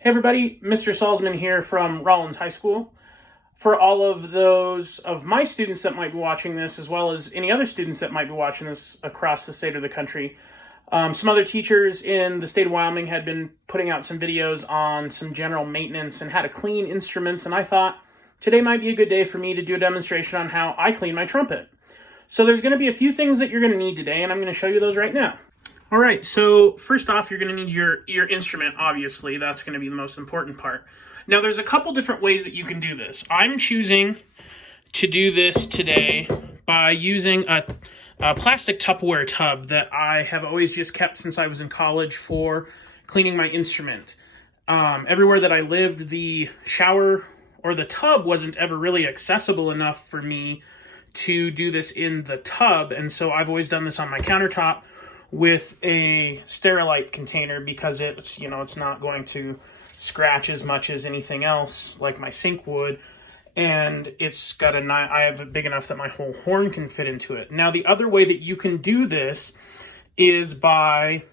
Hey everybody, Mr. Salzman here from Rollins High School. For all of those of my students that might be watching this, as well as any other students that might be watching this across the state or the country, some other teachers in the state of Wyoming had been putting out some videos on some general maintenance and how to clean instruments, and I thought today might be a good day for me to do a demonstration on how I clean my trumpet. So there's going to be a few things that you're going to need today, and I'm going to show you those right now. All right, so first off, you're going to need your instrument, obviously. That's going to be the most important part. Now, there's a couple different ways that you can do this. I'm choosing to do this today by using a plastic Tupperware tub that I have always just kept since I was in college for cleaning my instrument. Everywhere that I lived, the shower or the tub wasn't ever really accessible enough for me to do this in the tub, and so I've always done this on my countertop with a Sterilite container because it's not going to scratch as much as anything else like my sink would, and it's got I have it big enough that my whole horn can fit into it. Now, the other way that you can do this is by,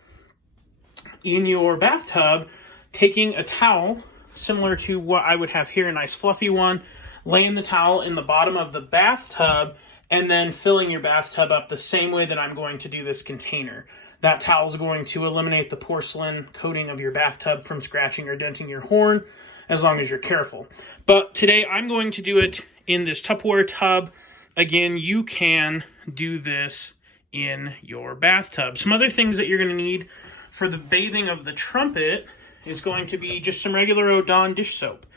in your bathtub, taking a towel similar to what I would have here, a nice fluffy one, laying the towel in the bottom of the bathtub, and then filling your bathtub up the same way that I'm going to do this container. That towel is going to eliminate the porcelain coating of your bathtub from scratching or denting your horn, as long as you're careful. But today I'm going to do it in this Tupperware tub. Again, you can do this in your bathtub. Some other things that you're going to need for the bathing of the trumpet is going to be just some regular Dawn dish soap.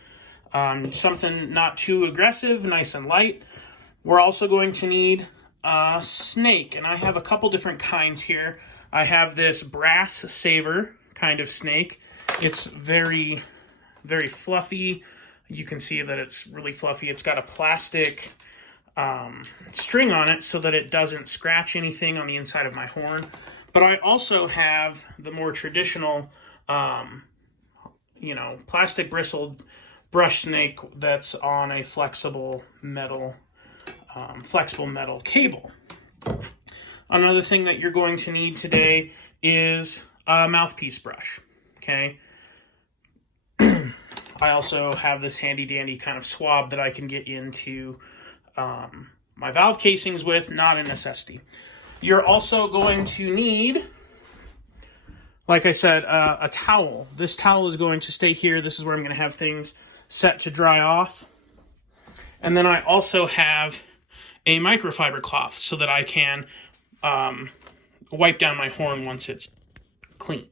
Something not too aggressive, nice and light. We're also going to need a snake, and I have a couple different kinds here. I have this brass saver kind of snake. It's very, very fluffy. You can see that it's really fluffy. It's got a plastic string on it so that it doesn't scratch anything on the inside of my horn. But I also have the more traditional, plastic bristled brush snake that's on a flexible metal cable. Another thing that you're going to need today is a mouthpiece brush, okay? I also have this handy dandy kind of swab that I can get into my valve casings with, not a necessity. You're also going to need, like I said, a towel. This towel is going to stay here. This is where I'm going to have things set to dry off. And then I also have a microfiber cloth so that I can wipe down my horn once it's clean.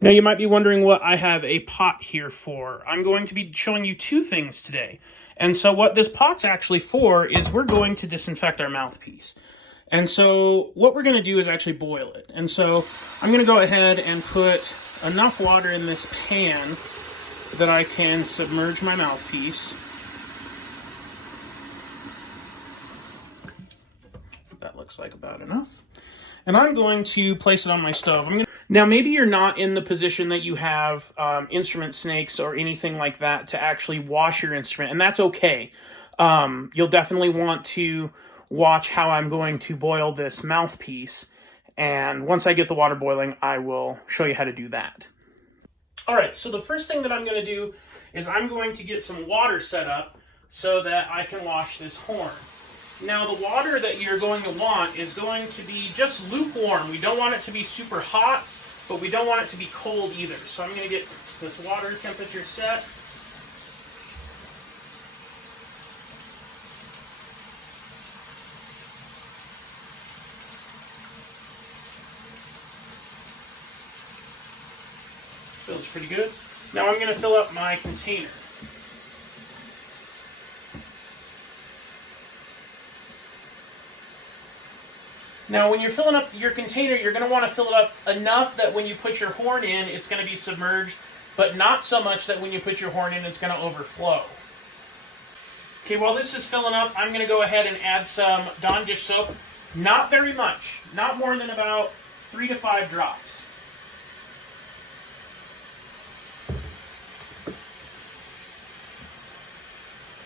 Now, you might be wondering what I have a pot here for. I'm going to be showing you two things today. And so what this pot's actually for is we're going to disinfect our mouthpiece. And so what we're going to do is actually boil it. And so I'm going to go ahead and put enough water in this pan that I can submerge my mouthpiece. That looks like about enough. And I'm going to place it on my stove. Now, maybe you're not in the position that you have instrument snakes or anything like that to actually wash your instrument, and that's okay. You'll definitely want to watch how I'm going to boil this mouthpiece, and once I get the water boiling, I will show you how to do that. All right, so the first thing that I'm going to do is I'm going to get some water set up so that I can wash this horn. Now, the water that you're going to want is going to be just lukewarm. We don't want it to be super hot, but we don't want it to be cold either. So I'm going to get this water temperature set. Feels pretty good. Now I'm going to fill up my container. Now, when you're filling up your container, you're going to want to fill it up enough that when you put your horn in, it's going to be submerged, but not so much that when you put your horn in, it's going to overflow. Okay, while this is filling up, I'm going to go ahead and add some Dawn dish soap. Not very much, not more than about 3 to 5 drops.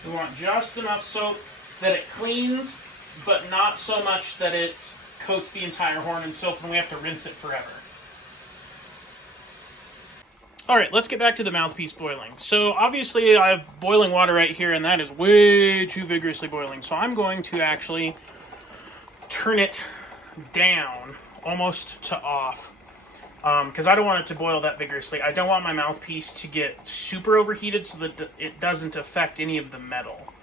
We want just enough soap that it cleans, but not so much that it coats the entire horn in soap and we have to rinse it forever. All right, let's get back to the mouthpiece boiling. So obviously I have boiling water right here, and that is way too vigorously boiling. So I'm going to actually turn it down almost to off, because I don't want it to boil that vigorously. I don't want my mouthpiece to get super overheated so that it doesn't affect any of the metal.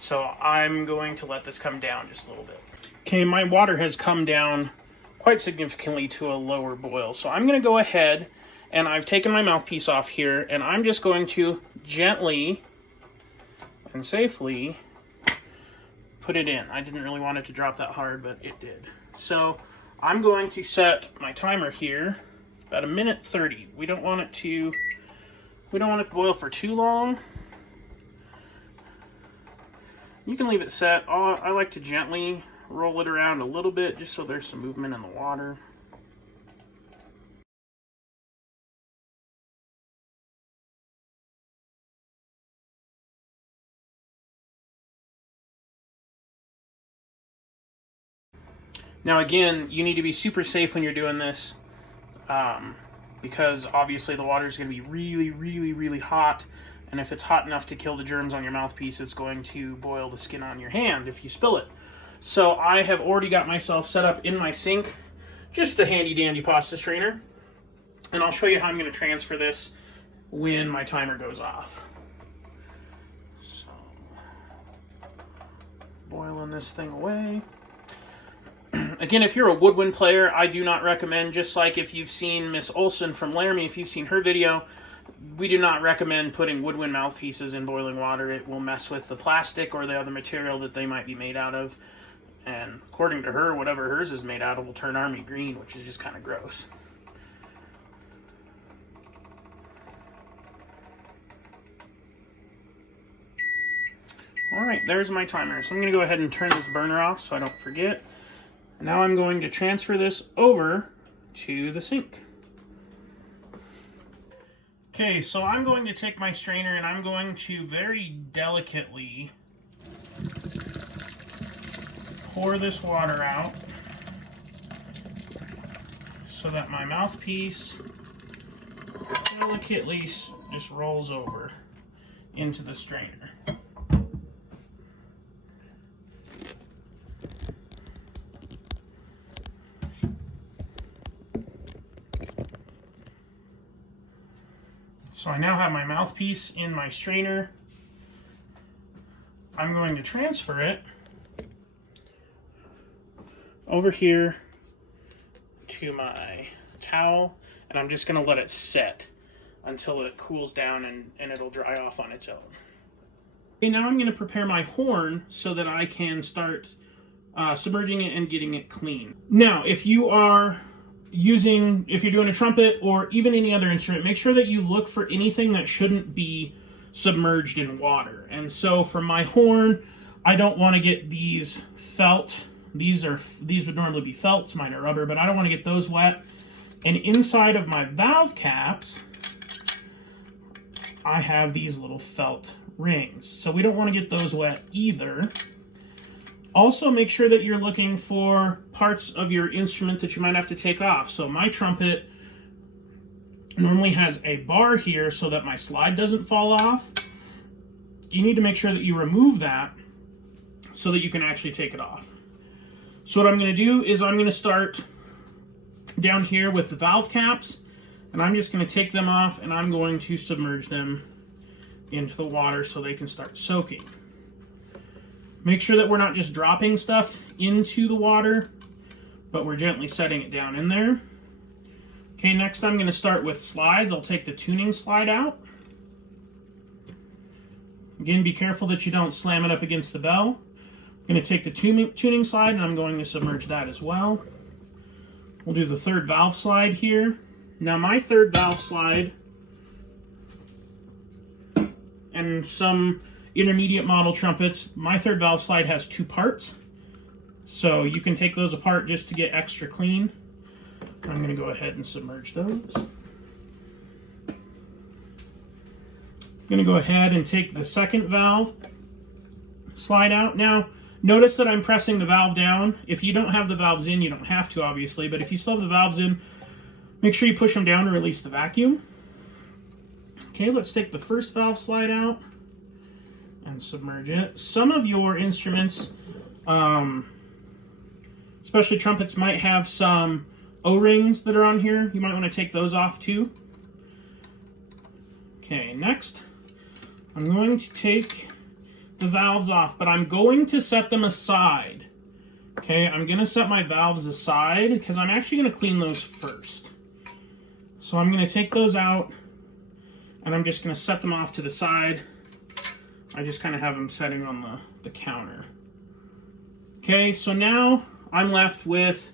So I'm going to let this come down just a little bit. Okay, my water has come down quite significantly to a lower boil. So I'm going to go ahead, and I've taken my mouthpiece off here, and I'm just going to gently and safely put it in. I didn't really want it to drop that hard, but it did. So I'm going to set my timer here about 1:30. We don't want it to boil for too long. You can leave it set. I like to gently roll it around a little bit just so there's some movement in the water. Now again, you need to be super safe when you're doing this, because obviously the water is going to be really, really, really hot, and if it's hot enough to kill the germs on your mouthpiece, it's going to boil the skin on your hand if you spill it. So I have already got myself set up in my sink, just a handy dandy pasta strainer, and I'll show you how I'm going to transfer this when my timer goes off. So, boiling this thing away. Again, if you're a woodwind player, I do not recommend, just like if you've seen Miss Olson from Laramie, if you've seen her video, we do not recommend putting woodwind mouthpieces in boiling water. It will mess with the plastic or the other material that they might be made out of. And according to her, whatever hers is made out of will turn army green, which is just kind of gross. Alright, there's my timer. So I'm going to go ahead and turn this burner off so I don't forget. Now I'm going to transfer this over to the sink. Okay, so I'm going to take my strainer and I'm going to very delicately pour this water out so that my mouthpiece delicately just rolls over into the strainer. So I now have my mouthpiece in my strainer. I'm going to transfer it over here to my towel, and I'm just going to let it set until it cools down and it'll dry off on its own. Okay, now I'm going to prepare my horn so that I can start submerging it and getting it clean. Now, if you're doing a trumpet or even any other instrument, make sure that you look for anything that shouldn't be submerged in water. And so for my horn, I don't want to get these felt. These would normally be felts, mine are rubber, but I don't want to get those wet. And inside of my valve caps, I have these little felt rings. So we don't want to get those wet either. Also, make sure that you're looking for parts of your instrument that you might have to take off. So my trumpet normally has a bar here so that my slide doesn't fall off. You need to make sure that you remove that so that you can actually take it off. So what I'm going to do is I'm going to start down here with the valve caps, and I'm just going to take them off and I'm going to submerge them into the water so they can start soaking. Make sure that we're not just dropping stuff into the water, but we're gently setting it down in there. Okay, next I'm going to start with slides. I'll take the tuning slide out. Again, be careful that you don't slam it up against the bell. I'm going to take the tuning slide and I'm going to submerge that as well. We'll do the third valve slide here. Now my third valve slide, and some intermediate model trumpets, my third valve slide has two parts. So you can take those apart just to get extra clean. I'm going to go ahead and submerge those. I'm going to go ahead and take the second valve slide out. Now, notice that I'm pressing the valve down. If you don't have the valves in, you don't have to, obviously, but if you still have the valves in, make sure you push them down to release the vacuum. Okay, let's take the first valve slide out and submerge it. Some of your instruments, especially trumpets, might have some O-rings that are on here. You might want to take those off too. Okay, next, I'm going to take the valves off, but I'm going to set them aside. Okay, I'm going to set my valves aside because I'm actually going to clean those first. So I'm going to take those out, and I'm just going to set them off to the side. I just kind of have them setting on the counter. Okay, so now I'm left with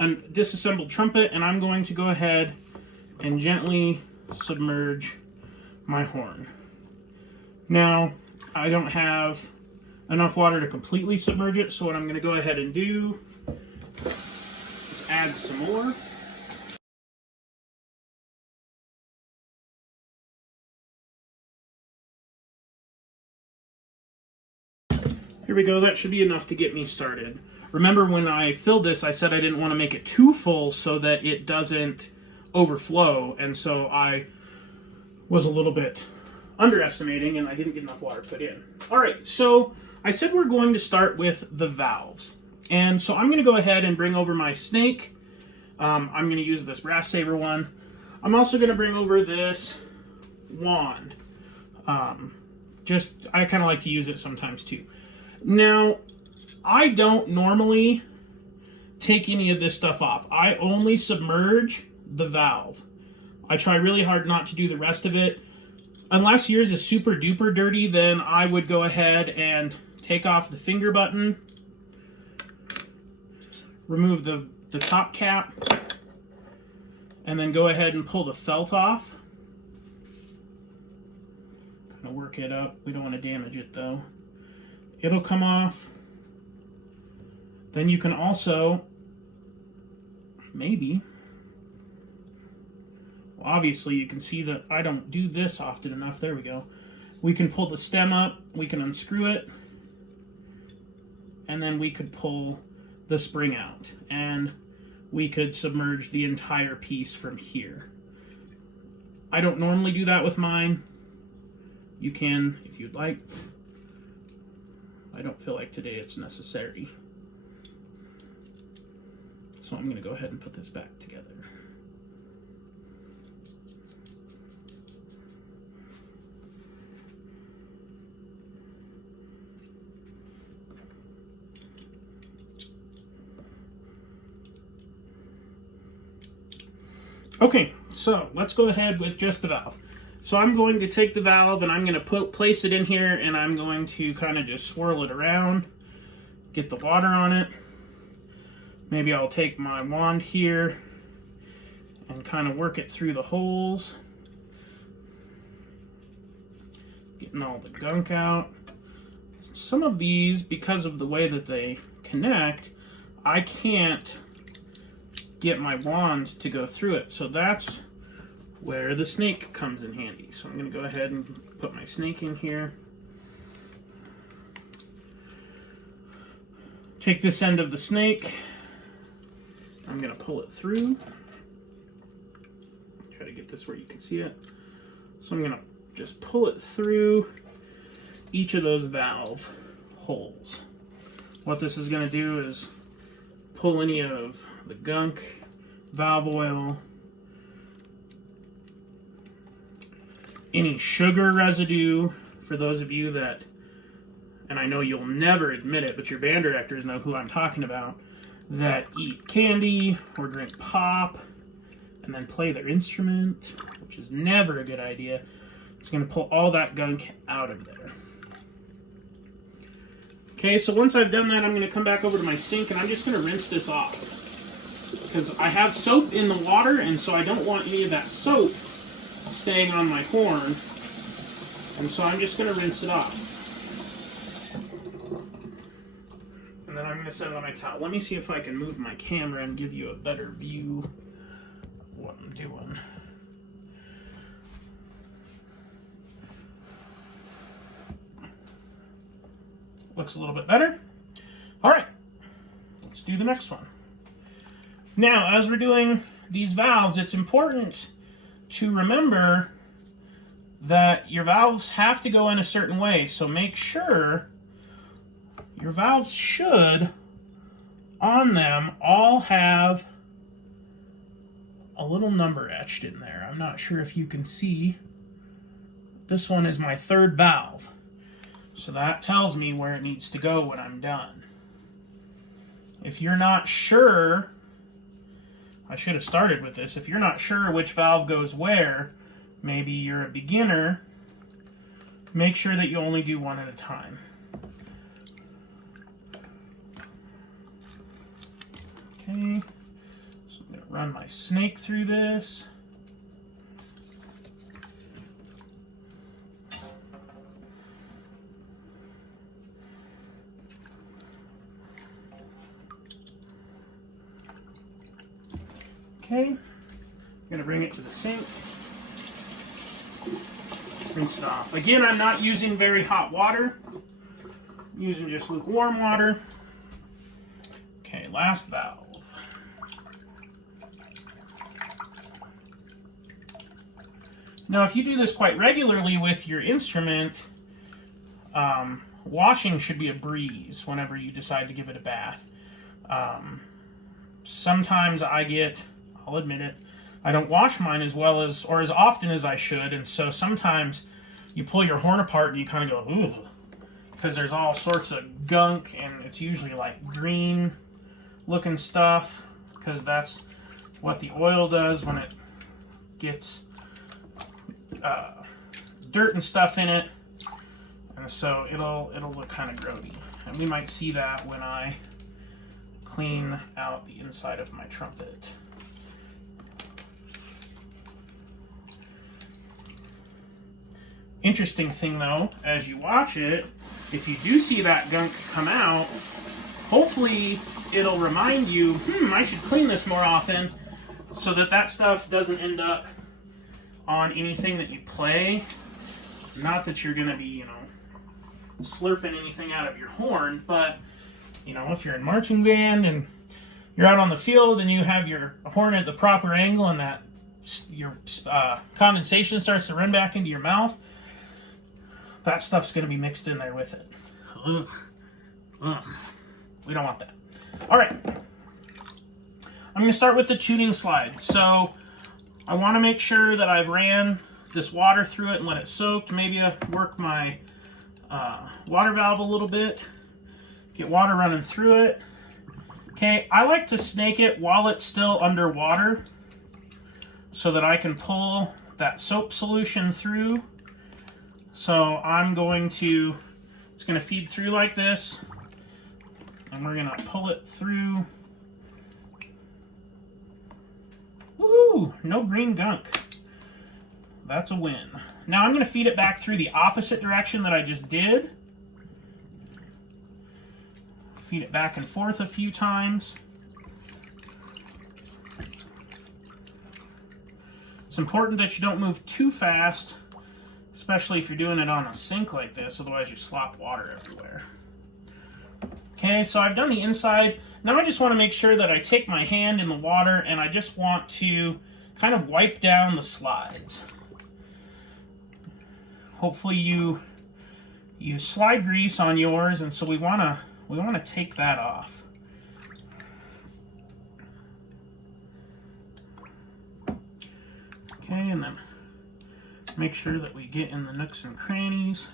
a disassembled trumpet, and I'm going to go ahead and gently submerge my horn. Now, I don't have enough water to completely submerge it, so what I'm going to go ahead and do is add some more. Here we go, that should be enough to get me started. Remember when I filled this, I said I didn't want to make it too full so that it doesn't overflow, and so I was a little bit underestimating and I didn't get enough water put in. Alright, so I said we're going to start with the valves. And so I'm going to go ahead and bring over my snake. I'm going to use this brass saber one. I'm also going to bring over this wand. I kind of like to use it sometimes too. Now, I don't normally take any of this stuff off. I only submerge the valve. I try really hard not to do the rest of it. Unless yours is super duper dirty, then I would go ahead and take off the finger button, remove the top cap, and then go ahead and pull the felt off. Kind of work it up. We don't want to damage it though. It'll come off. Then you can also, maybe, well, obviously you can see that I don't do this often enough. There we go. We can pull the stem up, we can unscrew it, and then we could pull the spring out, and we could submerge the entire piece from here. I don't normally do that with mine. You can if you'd like. I don't feel like today it's necessary. So I'm going to go ahead and put this back together. Okay, so let's go ahead with just the valve. So I'm going to take the valve and I'm going to place it in here, and I'm going to kind of just swirl it around, get the water on it. Maybe I'll take my wand here and kind of work it through the holes, getting all the gunk out. Some of these, because of the way that they connect, I can't get my wand to go through it. So that's where the snake comes in handy. So I'm going to go ahead and put my snake in here. Take this end of the snake. I'm going to pull it through. Try to get this where you can see it. So I'm going to just pull it through each of those valve holes. What this is going to do is pull any of the gunk, valve oil, any sugar residue. For those of you that, and I know you'll never admit it, but your band directors know who I'm talking about, that eat candy or drink pop and then play their instrument, which is never a good idea. It's going to pull all that gunk out of there. Okay, so once I've done that, I'm going to come back over to my sink and I'm just going to rinse this off. Because I have soap in the water, and so I don't want any of that soap staying on my horn. And so I'm just going to rinse it off. And then I'm going to set it on my towel. Let me see if I can move my camera and give you a better view of what I'm doing. Looks a little bit better. All right, let's do the next one. Now, as we're doing these valves, it's important to remember that your valves have to go in a certain way. So make sure your valves should, on them, all have a little number etched in there. I'm not sure if you can see. This one is my third valve. So that tells me where it needs to go when I'm done. If you're not sure, I should have started with this. If you're not sure which valve goes where, maybe you're a beginner, make sure that you only do one at a time. Okay, so I'm going to run my snake through this. Okay, I'm going to bring it to the sink. Rinse it off. Again, I'm not using very hot water. I'm using just lukewarm water. Okay, last valve. Now, if you do this quite regularly with your instrument, washing should be a breeze whenever you decide to give it a bath. Sometimes I'll admit it, I don't wash mine as well as, or as often as I should, and so sometimes you pull your horn apart and you kind of go, ooh, because there's all sorts of gunk, and it's usually like green looking stuff, because that's what the oil does when it gets dirt and stuff in it, and so it'll look kind of grody, and we might see that when I clean out the inside of my trumpet. Interesting thing though, as you watch it, if you do see that gunk come out, hopefully it'll remind you, I should clean this more often, so that stuff doesn't end up on anything that you play. Not that you're going to be, slurping anything out of your horn, but, if you're in marching band and you're out on the field and you have your horn at the proper angle and that your condensation starts to run back into your mouth, that stuff's going to be mixed in there with it. Ugh. Ugh. We don't want that. All right. I'm going to start with the tuning slide. So I want to make sure that I've ran this water through it and let it soak. Maybe I work my water valve a little bit. Get water running through it. Okay, I like to snake it while it's still underwater so that I can pull that soap solution through. So it's going to feed through like this, and we're going to pull it through. Woohoo! No green gunk. That's a win. Now I'm going to feed it back through the opposite direction that I just did. Feed it back and forth a few times. It's important that you don't move too fast, especially if you're doing it on a sink like this, otherwise you slop water everywhere. Okay, so I've done the inside. Now I just want to make sure that I take my hand in the water and I just want to kind of wipe down the slides. Hopefully you slide grease on yours, and so we want to take that off. Okay, and then make sure that we get in the nooks and crannies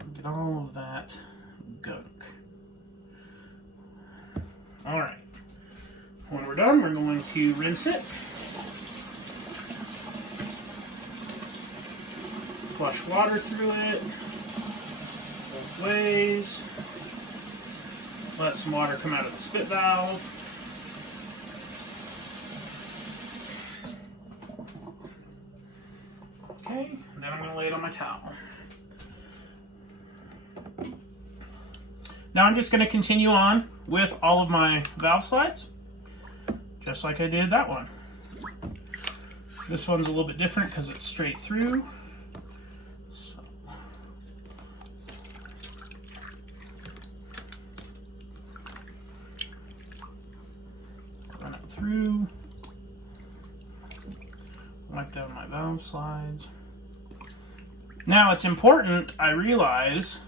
and get all of that gunk. All right. When we're done, we're going to rinse it. Flush water through it both ways. Let some water come out of the spit valve. Okay, and then I'm going to lay it on my towel. Now I'm just going to continue on with all of my valve slides, just like I did that one. This one's a little bit different because it's straight through. So. Run it through. Wipe down my valve slides. Now it's important, I realize,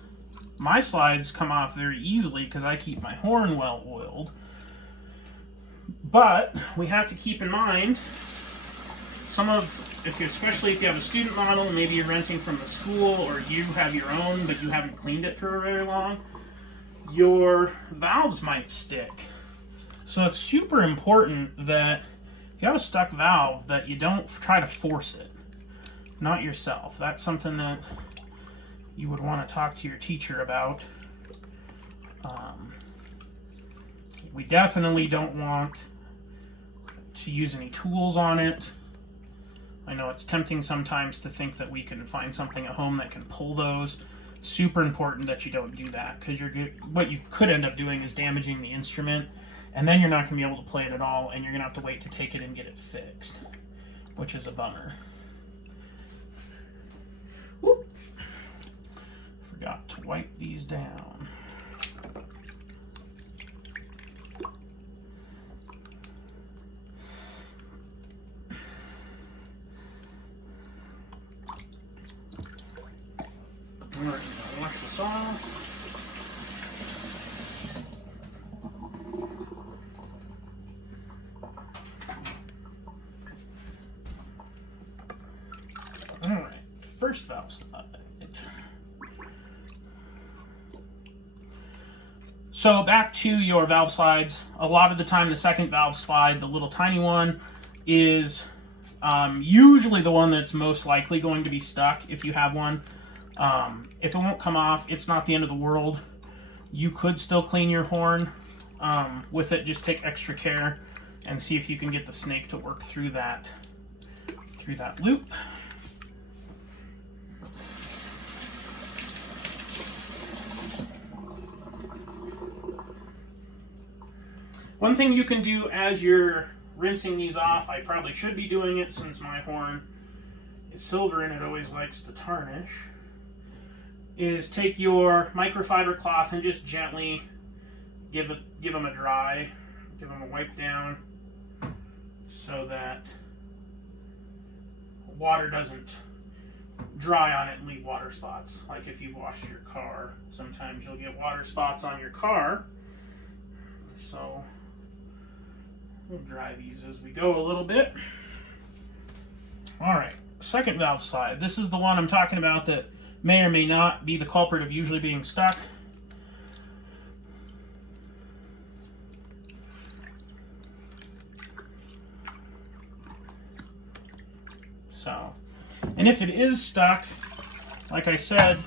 my slides come off very easily because I keep my horn well oiled. But we have to keep in mind especially if you have a student model, maybe you're renting from the school or you have your own but you haven't cleaned it for very long, your valves might stick. So it's super important that if you have a stuck valve that you don't try to force it. Not yourself. That's something that you would want to talk to your teacher about. We definitely don't want to use any tools on it. I know it's tempting sometimes to think that we can find something at home that can pull those. Super important that you don't do that, because what you could end up doing is damaging the instrument, and then you're not going to be able to play it at all, and you're going to have to wait to take it and get it fixed, which is a bummer. Whoop. Forgot to wipe these down. All right, now wash this off. All right, first valve slide. So back to your valve slides. A lot of the time, the second valve slide, the little tiny one, is usually the one that's most likely going to be stuck if you have one. If it won't come off, it's not the end of the world. You could still clean your horn with it. Just take extra care and see if you can get the snake to work through that loop. One thing you can do as you're rinsing these off, I probably should be doing it since my horn is silver and it always likes to tarnish, is take your microfiber cloth and just gently give them a wipe down so that water doesn't dry on it and leave water spots. Like if you washed your car, sometimes you'll get water spots on your car. So we'll dry these as we go a little bit. All right, second valve slide. This is the one I'm talking about that may or may not be the culprit of usually being stuck. So, and if it is stuck, like I said,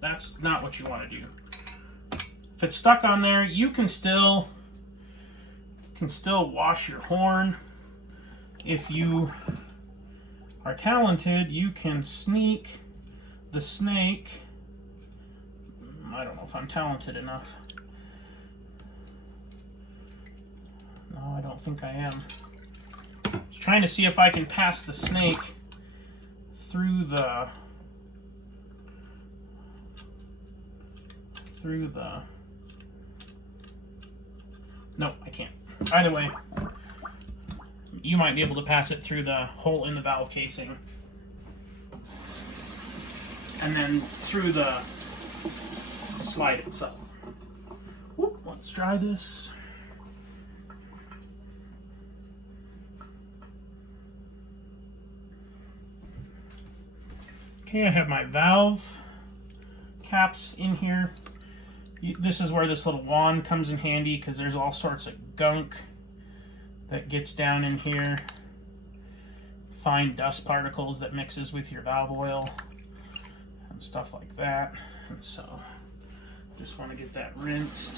that's not what you want to do. If it's stuck on there, you can still wash your horn. If you are talented, you can sneak the snake. I don't know if I'm talented enough. No, I don't think I am. Just trying to see if I can pass the snake through the Nope, I can't. Either way, you might be able to pass it through the hole in the valve casing and then through the slide itself. Whoop, let's try this. Okay, I have my valve caps in here. This is where this little wand comes in handy because there's all sorts of gunk that gets down in here. Fine dust particles that mixes with your valve oil and stuff like that. And so just want to get that rinsed.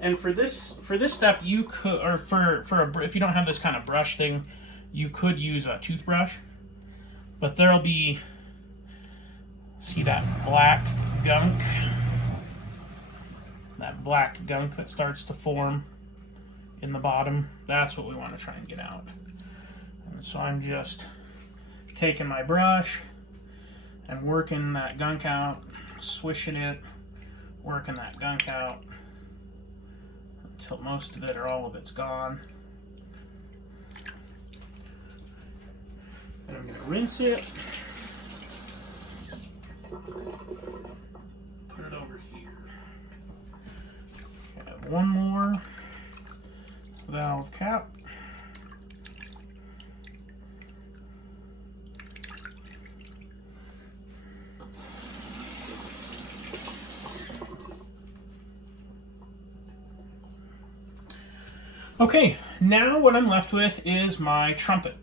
And for this step, you could, or if you don't have this kind of brush thing, you could use a toothbrush. But there'll be, see that black gunk? That black gunk that starts to form in the bottom. That's what we want to try and get out. And so I'm just taking my brush and working that gunk out, swishing it, working that gunk out until most of it or all of it's gone. rinse it. Put it over here. Add one more valve cap. Okay, now what I'm left with is my trumpet.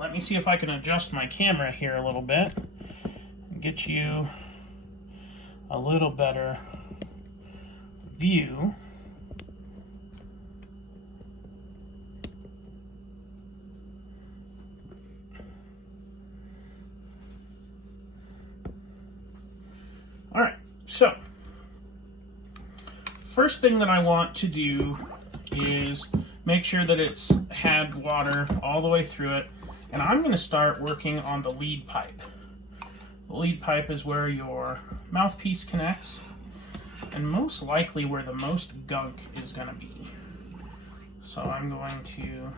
Let me see if I can adjust my camera here a little bit and get you a little better view. All right, so first thing that I want to do is make sure that it's had water all the way through it, and I'm going to start working on the lead pipe. The lead pipe is where your mouthpiece connects, and most likely where the most gunk is going to be. So I'm going to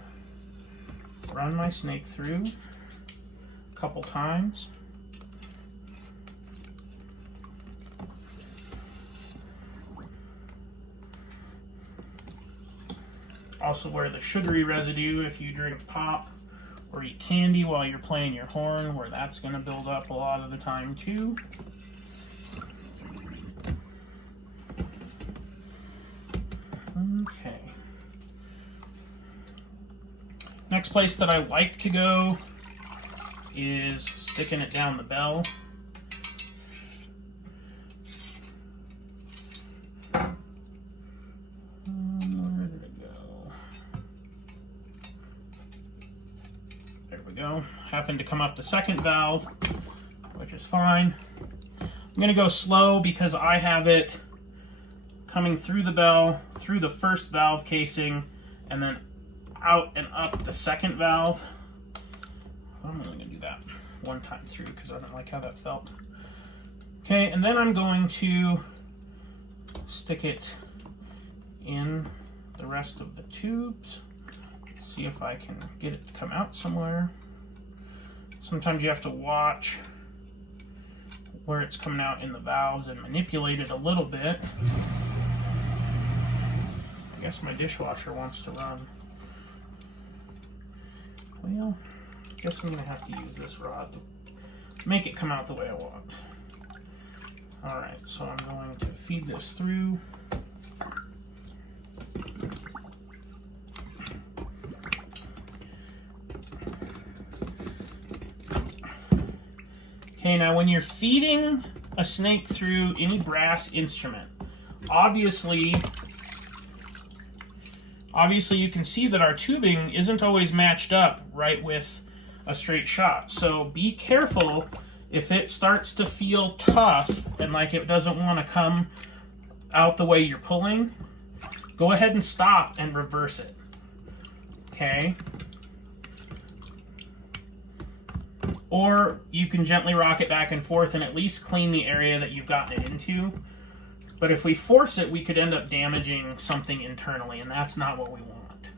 run my snake through a couple times. Also where the sugary residue, if you drink pop or eat candy while you're playing your horn, where that's going to build up a lot of the time too. Okay. Next place that I like to go is sticking it down the bell. Happened to come up the second valve, which is fine. I'm going to go slow because I have it coming through the bell, through the first valve casing, and then out and up the second valve. I'm only going to do that one time through because I don't like how that felt. Okay, and then I'm going to stick it in the rest of the tubes. See if I can get it to come out somewhere. Sometimes you have to watch where it's coming out in the valves and manipulate it a little bit. I guess my dishwasher wants to run. Well, I guess I'm going to have to use this rod to make it come out the way I want. Alright, so I'm going to feed this through. Okay, now when you're feeding a snake through any brass instrument, obviously you can see that our tubing isn't always matched up right with a straight shot. So be careful if it starts to feel tough and like it doesn't want to come out the way you're pulling. Go ahead and stop and reverse it. Okay? Or you can gently rock it back and forth and at least clean the area that you've gotten it into. But if we force it, we could end up damaging something internally, and that's not what we want.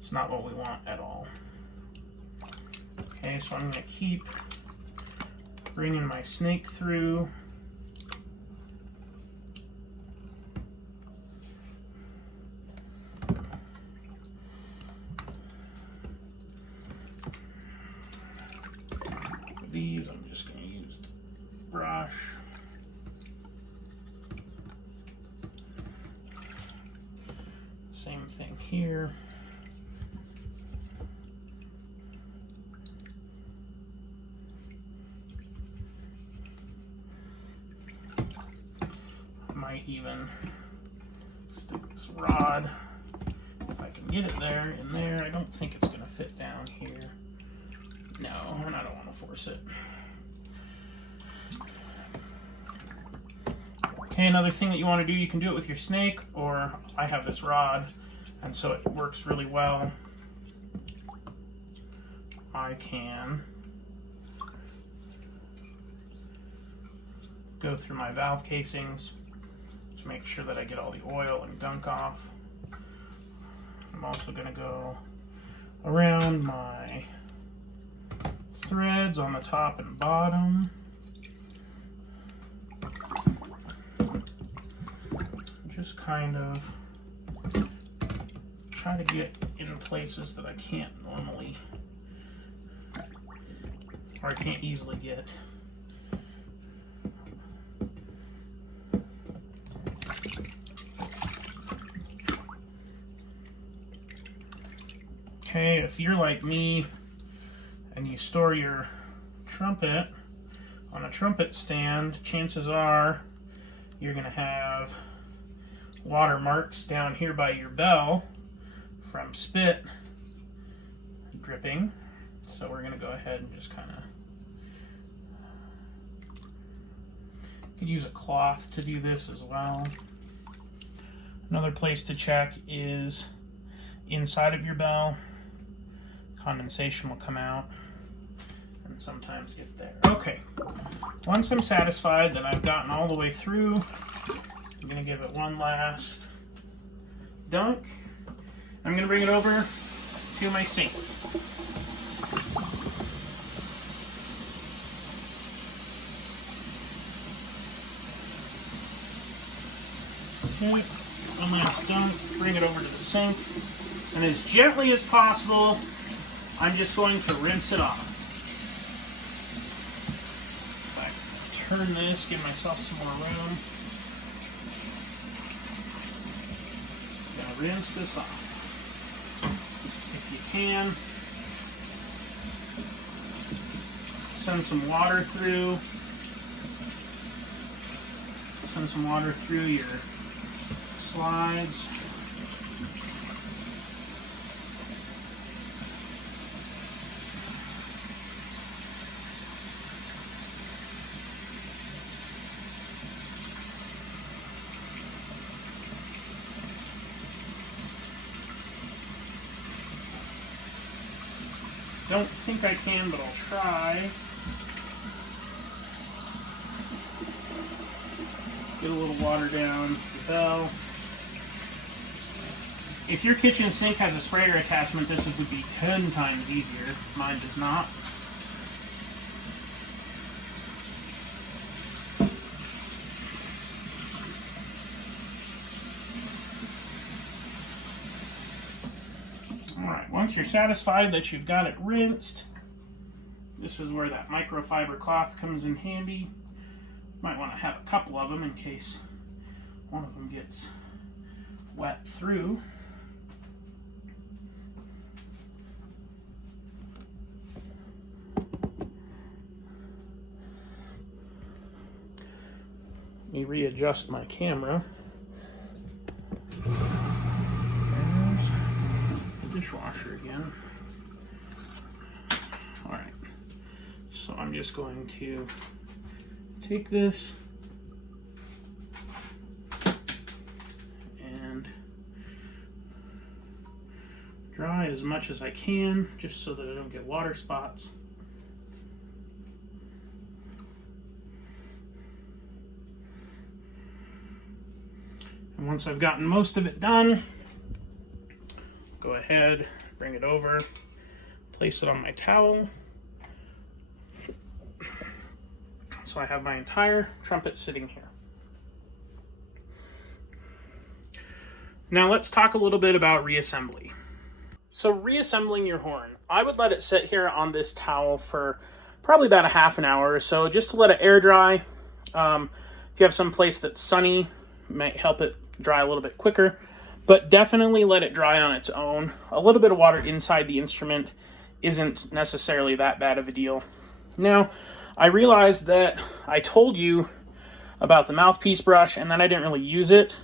It's not what we want at all. Okay, so I'm going to keep bringing my snake through. These, I'm just going to use the brush. Same thing here. I might even stick this rod, if I can get it there, in there. I don't think it's going to fit down here. No, and I don't want to force it. Okay, another thing that you want to do, you can do it with your snake, or I have this rod, and so it works really well. I can go through my valve casings to make sure that I get all the oil and gunk off. I'm also going to go around my threads on the top and bottom. Just kind of try to get in places that I can't normally, or I can't easily get. Okay, if you're like me and you store your trumpet on a trumpet stand, chances are you're going to have watermarks down here by your bell from spit dripping. So we're going to go ahead and just kind of, you could use a cloth to do this as well. Another place to check is inside of your bell. Condensation will come out and sometimes get there. Okay, once I'm satisfied that I've gotten all the way through, I'm going to give it one last dunk. I'm going to bring it over to my sink. Okay, one last dunk, bring it over to the sink, and as gently as possible, I'm just going to rinse it off. If I turn this, give myself some more room. I'm going to rinse this off. If you can, send some water through. Send some water through your slides. Don't think I can, but I'll try. Get a little water down the bell. If your kitchen sink has a sprayer attachment, this would be 10 times easier. Mine does not. Alright, once you're satisfied that you've got it rinsed, this is where that microfiber cloth comes in handy. Might want to have a couple of them in case one of them gets wet through. Let me readjust my camera. There's the dishwasher again. Alright, so I'm just going to take this and dry as much as I can, just so that I don't get water spots. And once I've gotten most of it done, go ahead, bring it over, place it on my towel. So I have my entire trumpet sitting here. Now let's talk a little bit about reassembly. So reassembling your horn, I would let it sit here on this towel for probably about a half an hour or so, just to let it air dry. If you have some place that's sunny, it might help it dry a little bit quicker, but definitely let it dry on its own. A little bit of water inside the instrument isn't necessarily that bad of a deal. Now, I realized that I told you about the mouthpiece brush and then I didn't really use it.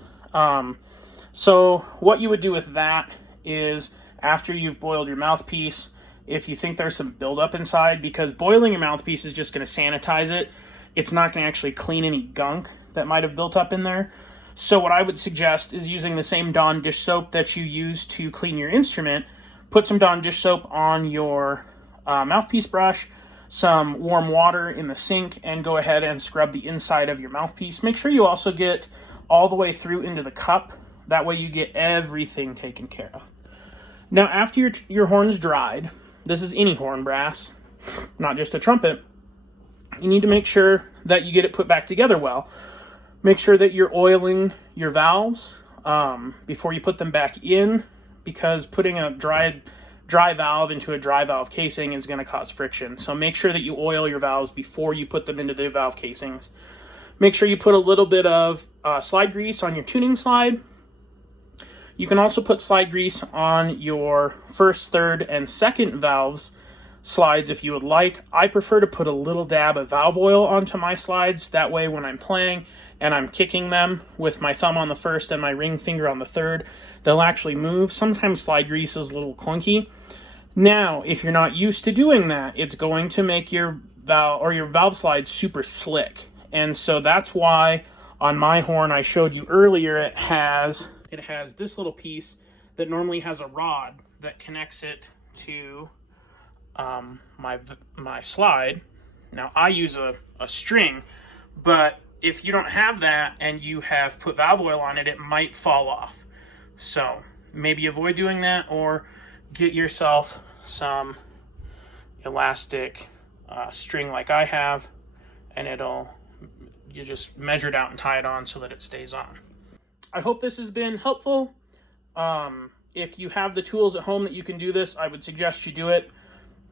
So what you would do with that is, after you've boiled your mouthpiece, if you think there's some buildup inside, because boiling your mouthpiece is just going to sanitize it, it's not going to actually clean any gunk that might have built up in there. So what I would suggest is using the same Dawn dish soap that you use to clean your instrument. Put some Dawn dish soap on your mouthpiece brush, some warm water in the sink, and go ahead and scrub the inside of your mouthpiece. Make sure you also get all the way through into the cup. That way you get everything taken care of. Now, after your horn's dried, this is any horn brass, not just a trumpet, you need to make sure that you get it put back together well. Make sure that you're oiling your valves before you put them back in, because putting a dry valve into a dry valve casing is going to cause friction. So make sure that you oil your valves before you put them into the valve casings. Make sure you put a little bit of slide grease on your tuning slide. You can also put slide grease on your first, third, and second valves slides if you would like. I prefer to put a little dab of valve oil onto my slides. That way when I'm playing and I'm kicking them with my thumb on the first and my ring finger on the third, they'll actually move. Sometimes slide grease is a little clunky. Now, if you're not used to doing that, it's going to make your valve slides super slick. And so that's why on my horn I showed you earlier, it has this little piece that normally has a rod that connects it to my slide. Now I use a string, but if you don't have that and you have put valve oil on it, it might fall off. So maybe avoid doing that, or get yourself some elastic string like I have, and you just measure it out and tie it on so that it stays on. I hope this has been helpful. If you have the tools at home that you can do this, I would suggest you do it.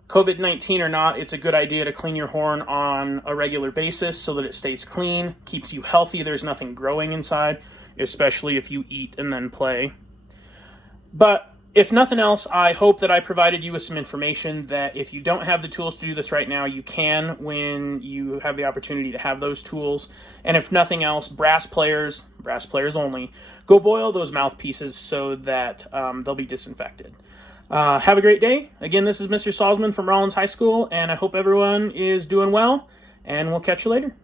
COVID-19 or not, it's a good idea to clean your horn on a regular basis so that it stays clean, keeps you healthy, there's nothing growing inside, especially if you eat and then play. But if nothing else, I hope that I provided you with some information that if you don't have the tools to do this right now, you can when you have the opportunity to have those tools. And if nothing else, brass players only, go boil those mouthpieces so that they'll be disinfected. Have a great day. Again, this is Mr. Salzman from Rollins High School, and I hope everyone is doing well, and we'll catch you later.